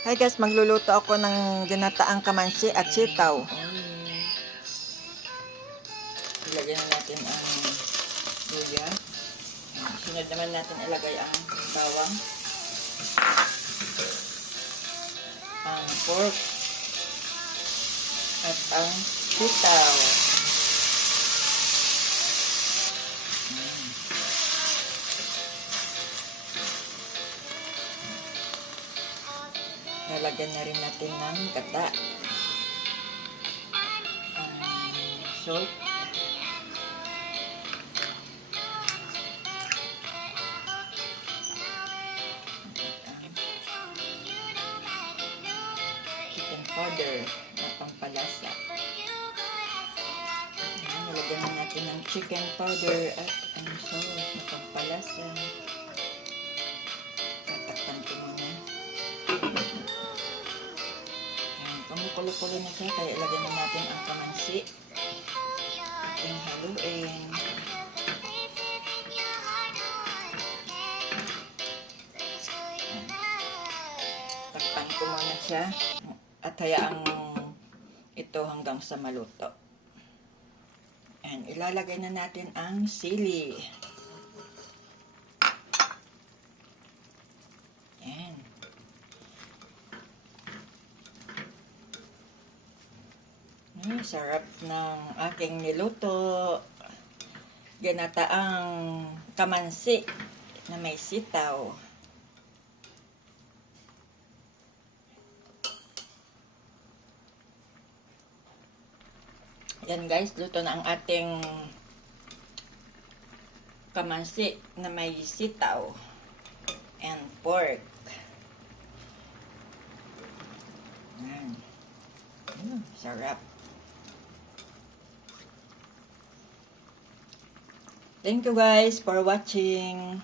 Hi guys, magluluto ako ng ginataang kamansi at sitaw. Ilagay na natin ang luya. Sunod naman natin ilagay ang bawang, ang pork, at ang sitaw. Lalagyan na rin natin ng gata, salt, chicken powder na pampalasa. Nalagyan na natin ng chicken powder at ang salt na pampalasa. Tatakpan ko muna. Kumukulo-kulo na siya, kaya ilagyan na natin ang kamansi. Ating haluin. Takpan ko muna siya at hayaang ito hanggang sa maluto. And ilalagay na natin ang sili. Yan. Sarap ng aking niluto. Ginataang kamansi na may sitaw. Yan guys, luto na ang ating kamansi na may sitaw and pork. Yan. Sarap. Thank you guys for watching.